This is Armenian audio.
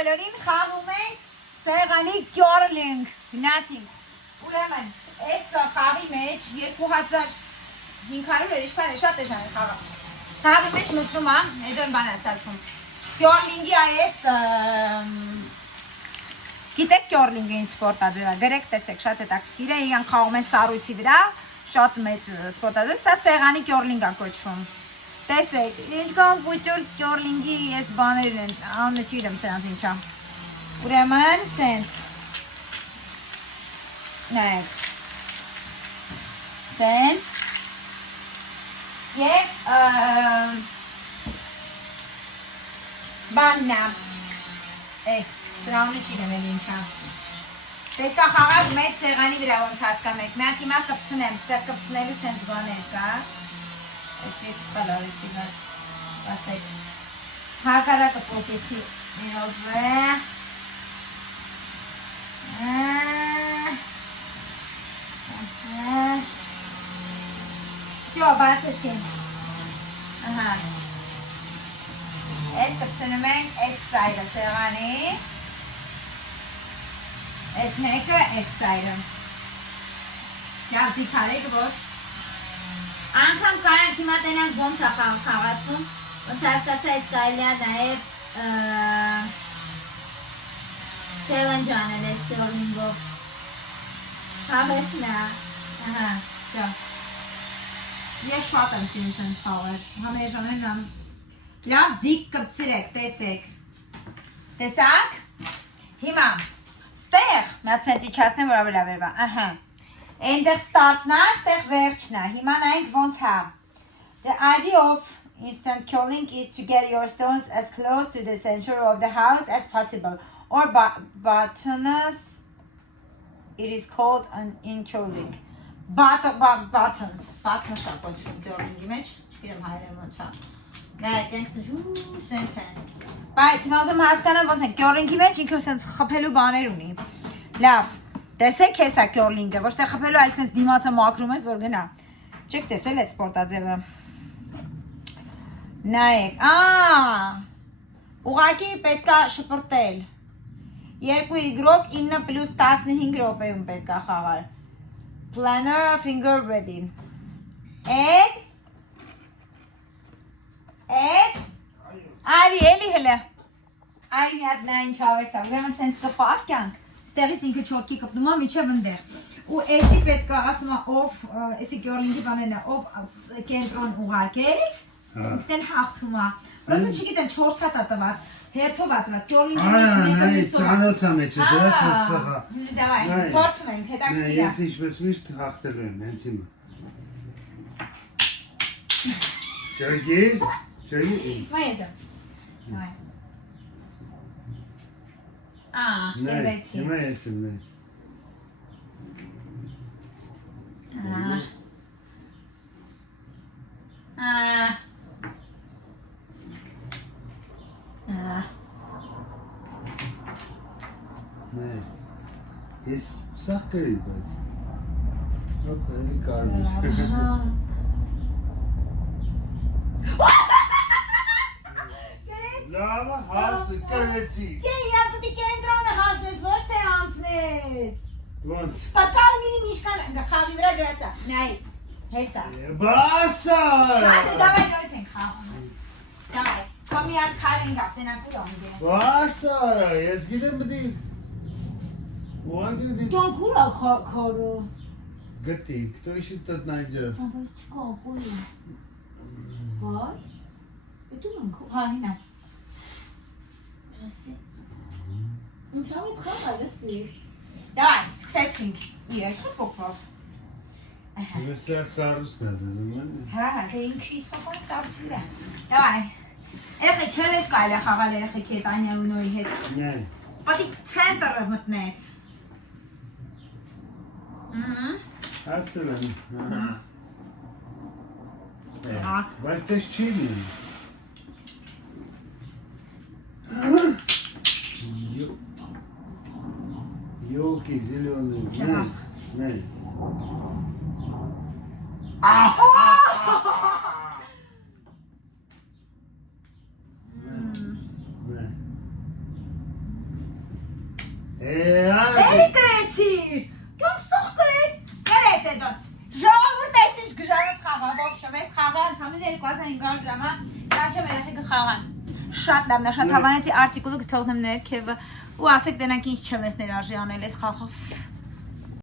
բոլորին խաղում ենք սեղանի կյորլինգ, գնացինք, ուրեմն, այս խաղի մեջ 2500 էրիշքան է շատ է ժան խաղը, խաղի մեջ մսնում է, հետո եմ բան ասալքում, կյորլինգի այս, գիտեք կյորլինգը ինչ սպորտաձև է, գրեք տեսեք, շատ է տակսիր է, իրան խաղում են սառույցի վրա, շատ մեծ սպորտաձև, սա սեղանի կյորլինգ է կոչվում, տեսեք, ինչ կան պուճոր կյորլինգի ես բաներն են, անունը չիրեմ սրանց ինչա, ուրեմն սենց, նայեք, սենց, և բաննա, ես սրանունը չիրեմ էլ ինչա, պետք է խաղալ մեծ սեղանի վրա ոնց հասկամեք, միակ հիմա կպցնեմ, ստեղ կպցնելու սենց բաներ կա, Ես խալարեցի վար, ասեք, հակարակը պոտեցի միրով է, Սյո, բացեցին, ես կպցնում ենք ես ծայրը սեղանի, ես մեկը ես ծայրը, ճավձի քարեք ոչ, Անգամ կարանք հիմա տենանք ոնց է խաղացում, ոնց հասկացա ես կարելի է նաև challenge անել ես կյորլինգով, խաղեսն է, շո, ես շատ եմ սիրում սենց խաղեր, համեժանեն եմ, լավ ձիգ կպցրեք, տեսեք, տեսակ, հիմա, ստեղ, միա ցենց իչասնեմ, որ ավելի ավերվա, Այնտեղ ստարտն է, ստեղ վերջն է, հիմա նայենք ոնց հա The idea of instant curling is to get your stones as close to the center of the house as possible or buttons it is called in curling buttons ա կոչվում curling-ի մեջ չգիտեմ հայերեն ոնց է նայեք ենք սենց են բայց հիմա ուզում հասկանամ ոնց են curling-ի մեջ ինքը սենց խփելու բաներ ունի լավ Տեսեք հեսա կյորլինգը, ոչ թե խփելու այլ սենց դիմացը մաքրում ես, որ գնա։ Չեք տեսել այդ սպորտաձևը։ Նայեք, ուղղակի պետք է շպրտել։ 2 իգրոք 9 պլյուս 15 րոպեում պետք է խաղալ։ Planner finger ready։ Արի, էլի հլը։ Արի մի հատ նա ինչ հավես է, ուրեմն սենց կպարկյանք։ Ստեղից ինքը չոտքի կպնում է միջև ընդեղ ու էսի պետք է ասում է ով էսի կյորլինգի բաներն է ով կենտրոն ուղարկեց ինքն հաղթում է պրոստը չգիտեմ 4 հատ է տված հերթով է տված կյորլինգի մեջ մեկը ծանոթ է մեջը դրա չսղա դավայ փորձում ենք հետաքրքիր է ես ինչպես միշտ հաղթելու եմ հենց հիմա Ջերգիս մայեզը դավայ Դերվեցի։ Հիմա ես եմ նե։ Նե, ես սաղ կրի, բայց հոպ, էլի կարում ես։ Լավը հասը կրեցի։ Չէ, իրա պտի կենտրոնը հասնես, ոչ թե անցնես։ Ոնց։ Պակալ մինի միշկան խաղի վրա գրացա, նայ, հեսա։ Բասա։ Հատը դավայ դոյց ենք խաղում։ Դավայ, կոմի ատ քար ենք ապտենակ ուր ամդե։ Բասա, ես գիտեմ բդի։ Ուանք դի։ Ճոնք ուր ալ խորը։ Գտի, կտո իշի տոտ նայջը։ Բայց չկա, պոլի։ Վայ, էտուր ենք, հա, հինա։ Ինչավից խաղա լսի։ Դավայ, սկսեցինք։ Իրեչ խպոքվով։ Ես սարուսն է դեզում են։ Հա, դե ինքը իսպապան սարուսի վրա։ Դավայ, երեխի չելեչ կայլ է խաղալ երեխիքի հետ Անյա ու Նոյի հետ։ Նայ։ Պատի ցենտրը մտնես։ Ասել եմ։ Բայց տես չի լինի։ Ёлки зеленые. Ней. Արա Էլի կրեցիր։ Դուք սուխ կրեց հետո։ Ժողովուրդ էսիշ գժարած խաղա, ոբշե, մեծ խաղա, ընդամենը 2500 դրամա, կանչեմ երեխեքը խաղան։ Շատ լավն է, շատ հավանեցի արտիկուլը կթողնեմ ներքևը ու ասեք դրանք ինչ չելեսներ արժի անել այս խաղով։